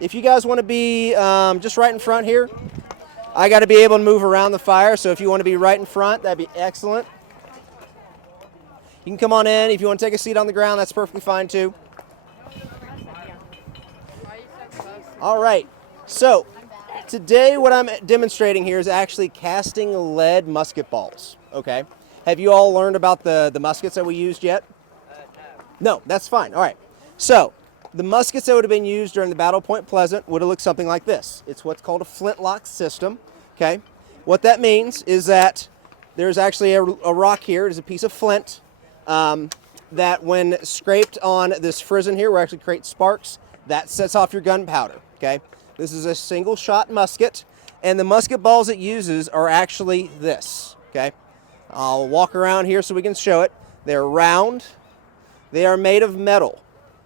if you guys want to be just right in front here, I got to be able to move around the fire, so if you want to be right in front, that'd be excellent. You can come on in. If you want to take a seat on the ground, that's perfectly fine too. All right, so today what I'm demonstrating here is actually casting lead musket balls, okay? Have you all learned about the muskets that we used yet? No, that's fine. All right, so the muskets that would have been used during the Battle of Point Pleasant would have looked something like this. It's what's called a flintlock system, okay? What that means is that there's actually a rock here. It is a piece of flint that when scraped on this frizzen here will actually create sparks. That sets off your gunpowder, okay? This is a single shot musket, and the musket balls it uses are actually this, okay? I'll walk around here so we can show it. They're round. They are made of metal.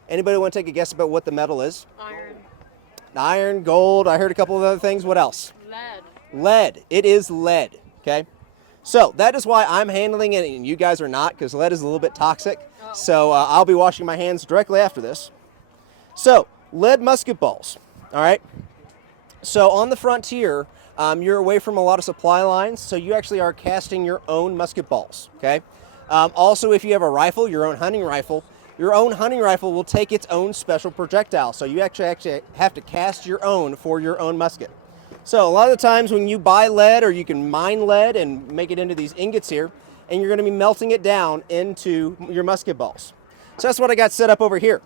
Anybody want to take a guess about what the metal is? Iron. Iron, gold, I heard a couple of other things. What else? Lead. Lead. It is lead, okay? So that is why I'm handling it and you guys are not, because lead is a little bit toxic. Oh. So I'll be washing my hands directly after this. So, lead musket balls, all right? So on the frontier, you're away from a lot of supply lines, so you actually are casting your own musket balls, okay? Also, if you have a rifle, your own hunting rifle will take its own special projectile, so you actually have to cast your own for your own musket. So a lot of the times when you buy lead, or you can mine lead and make it into these ingots here, and you're going to be melting it down into your musket balls. So that's what I got set up over here.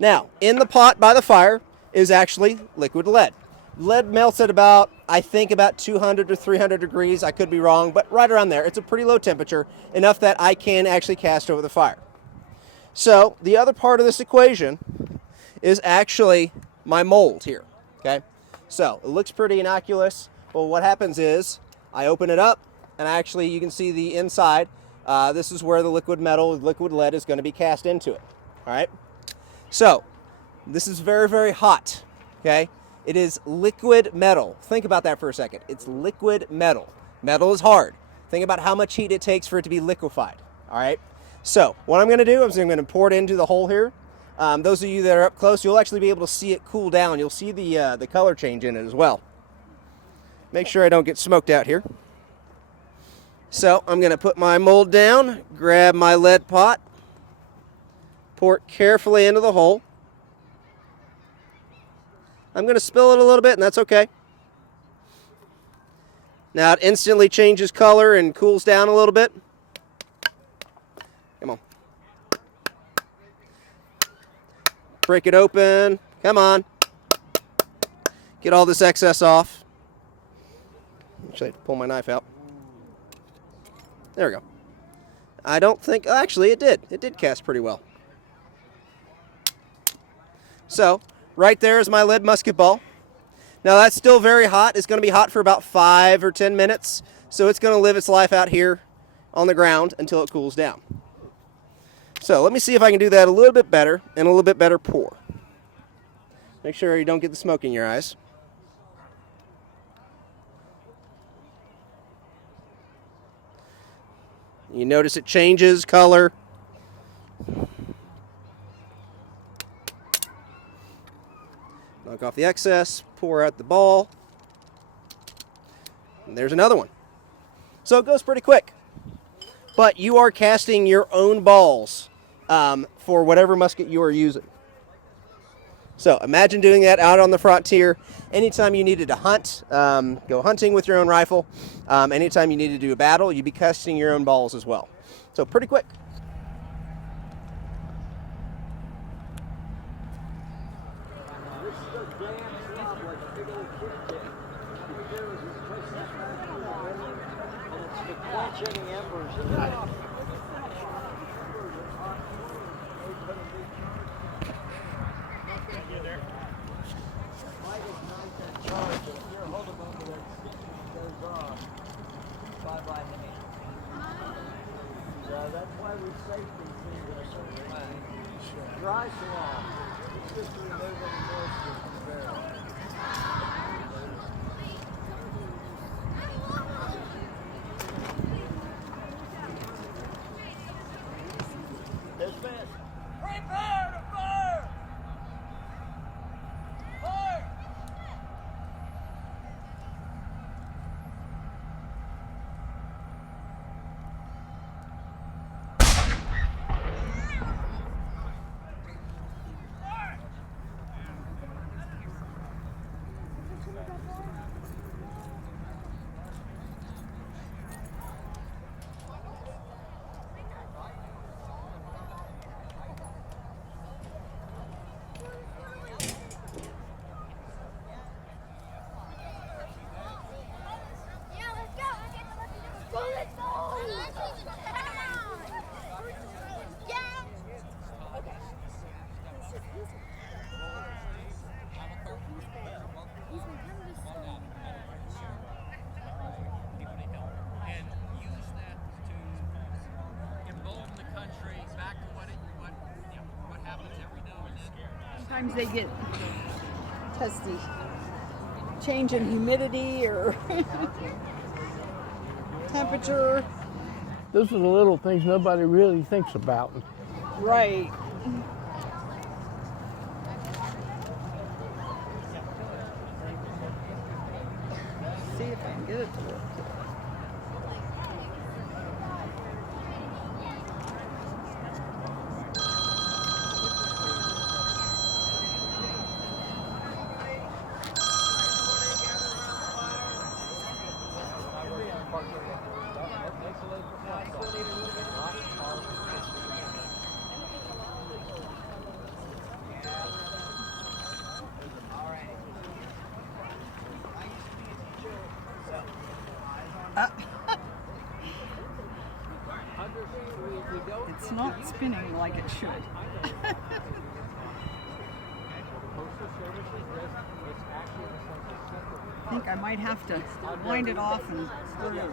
Now, in the pot by the fire is actually liquid lead. Lead melts at about, I think, about 200 to 300 degrees. I could be wrong, but right around there. It's a pretty low temperature, enough that I can actually cast over the fire. So the other part of this equation is actually my mold here, okay? So it looks pretty innocuous, but what happens is I open it up, and actually you can see the inside. This is where the liquid lead is going to be cast into it, all right? So this is very, very hot, okay? It is liquid metal. Think about that for a second. It's liquid metal. Metal is hard. Think about how much heat it takes for it to be liquefied, all right? So what I'm going to do is I'm going to pour it into the hole here. Those of you that are up close, you'll actually be able to see it cool down. You'll see the color change in it as well. Make sure I don't get smoked out here. So I'm going to put my mold down, grab my lead pot, pour it carefully into the hole. I'm going to spill it a little bit, and that's okay. Now it instantly changes color and cools down a little bit. Come on. Break it open. Come on. Get all this excess off. Actually, I have to pull my knife out. There we go. I don't think, actually it did. It did cast pretty well. So, right there is my lead musket ball. Now that's still very hot. It's going to be hot for about 5 or 10 minutes. So it's going to live its life out here on the ground until it cools down. So let me see if I can do that a little bit better and a little bit better pour. Make sure you don't get the smoke in your eyes. You notice it changes color. Knock off the excess, pour out the ball. And there's another one. So it goes pretty quick. But you are casting your own balls for whatever musket you are using. So imagine doing that out on the frontier. Anytime you needed to hunt, go hunting with your own rifle. Anytime you needed to do a battle, you'd be casting your own balls as well. So pretty quick. That's why we safety things in a certain way. Dry salon. It's just to remove any moisture from the barrel. Dismiss. Prepare to fire! Sometimes they get testy. Change in humidity or temperature. Those are the little things nobody really thinks about. Right. See if I can get it to work. It's not spinning like it should. I think I might have to wind it off and start over.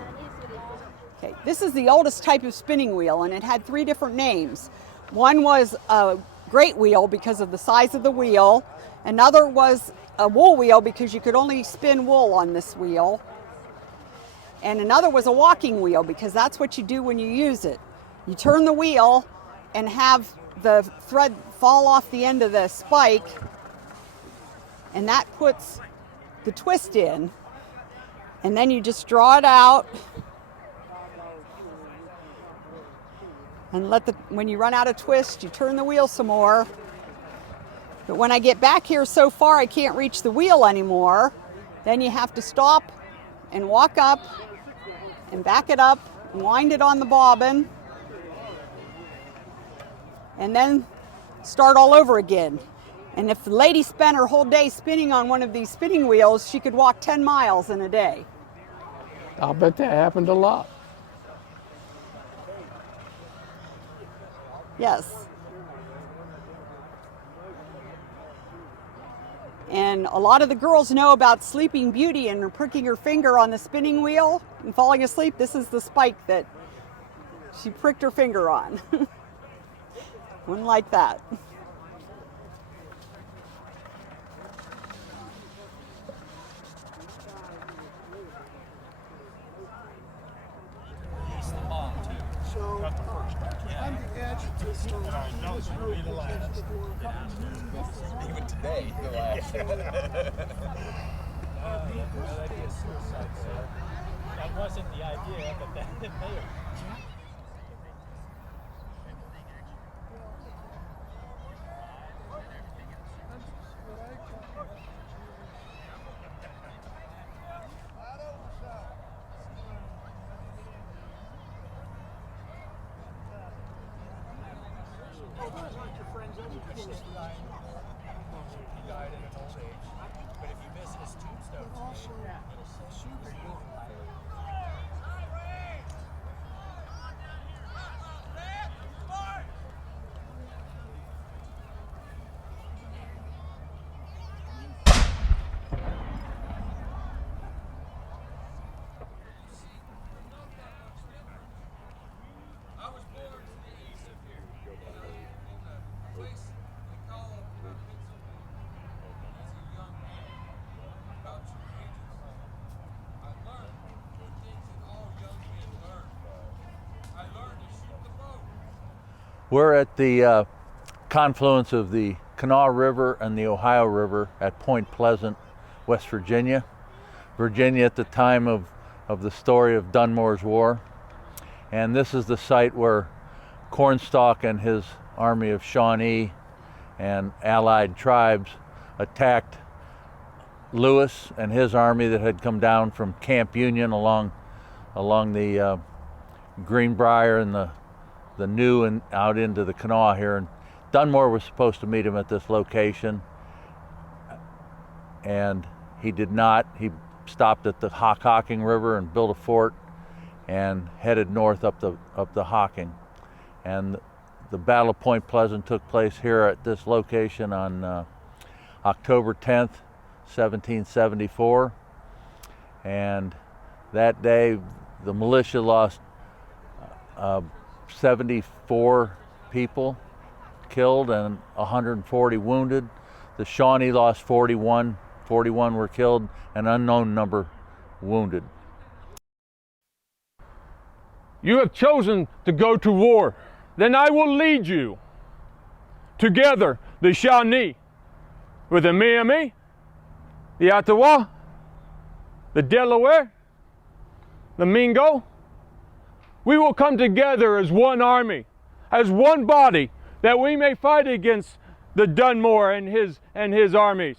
Okay, this is the oldest type of spinning wheel, and it had 3 different names. One was a great wheel because of the size of the wheel. Another was a wool wheel because you could only spin wool on this wheel. And another was a walking wheel because that's what you do when you use it. You turn the wheel and have the thread fall off the end of the spike, and that puts the twist in. And then you just draw it out and when you run out of twist, you turn the wheel some more. But when I get back here so far I can't reach the wheel anymore, then you have to stop and walk up and back it up, and wind it on the bobbin, and then start all over again. And if the lady spent her whole day spinning on one of these spinning wheels, she could walk 10 miles in a day. I'll bet that happened a lot. Yes. And a lot of the girls know about Sleeping Beauty and pricking her finger on the spinning wheel and falling asleep. This is the spike that she pricked her finger on. Wouldn't like that. I'm the adjutant, so I know it's going to be the last. Even today, the last. That idea is suicide, sir. That wasn't the idea, but that may have. He died at an old age. But if you miss his tombstone, it'll say super young. We're at the confluence of the Kanawha River and the Ohio River at Point Pleasant, West Virginia. Virginia at the time of the story of Dunmore's War. And this is the site where Cornstalk and his army of Shawnee and allied tribes attacked Lewis and his army that had come down from Camp Union along the Greenbrier and the New and out into the Kanawha here. And Dunmore was supposed to meet him at this location, and he did not. He stopped at the Hocking River and built a fort and headed north up the Hocking. And the Battle of Point Pleasant took place here at this location on October 10th, 1774. And that day the militia lost 74 people killed and 140 wounded. The Shawnee lost 41. 41 were killed, an unknown number wounded. You have chosen to go to war. Then I will lead you. Together, the Shawnee, with the Miami, the Ottawa, the Delaware, the Mingo, we will come together as one army, as one body, that we may fight against the Dunmore and his armies.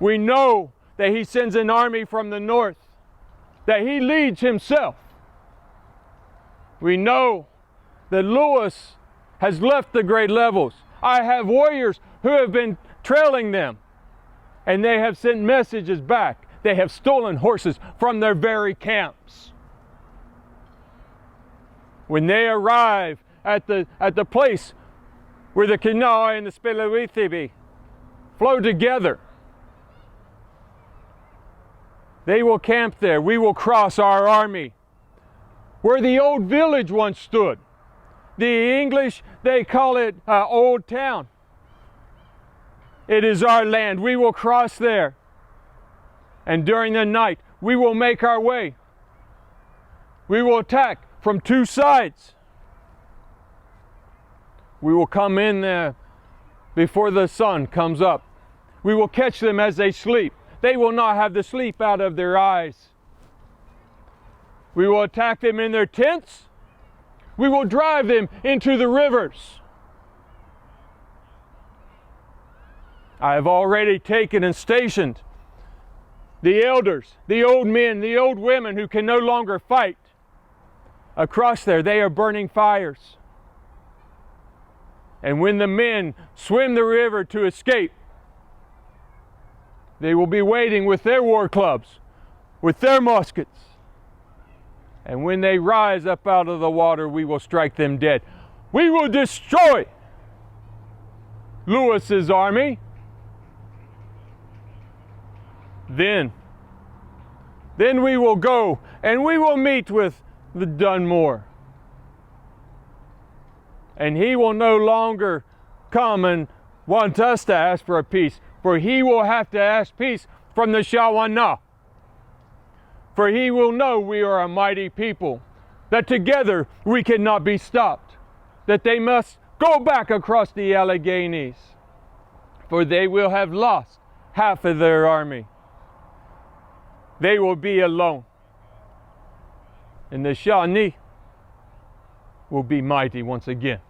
We know that he sends an army from the north, that he leads himself. We know that Lewis has left the great levels. I have warriors who have been trailing them, and they have sent messages back. They have stolen horses from their very camps. When they arrive at the place where the Kanawha and the Spilawithibi flow together, they will camp there. We will cross our army where the old village once stood. The English, they call it Old Town. It is our land. We will cross there. And during the night, we will make our way. We will attack from two sides. We will come in there before the sun comes up. We will catch them as they sleep. They will not have the sleep out of their eyes. We will attack them in their tents. We will drive them into the rivers. I have already taken and stationed the elders, the old men, the old women who can no longer fight. Across there, they are burning fires. And when the men swim the river to escape, they will be waiting with their war clubs, with their muskets. And when they rise up out of the water, we will strike them dead. We will destroy Lewis's army. Then we will go and we will meet with the Dunmore. And he will no longer come and want us to ask for a peace, for he will have to ask peace from the Shawana. For he will know we are a mighty people, that together we cannot be stopped, that they must go back across the Alleghenies, for they will have lost half of their army. They will be alone. And the Shawnee will be mighty once again.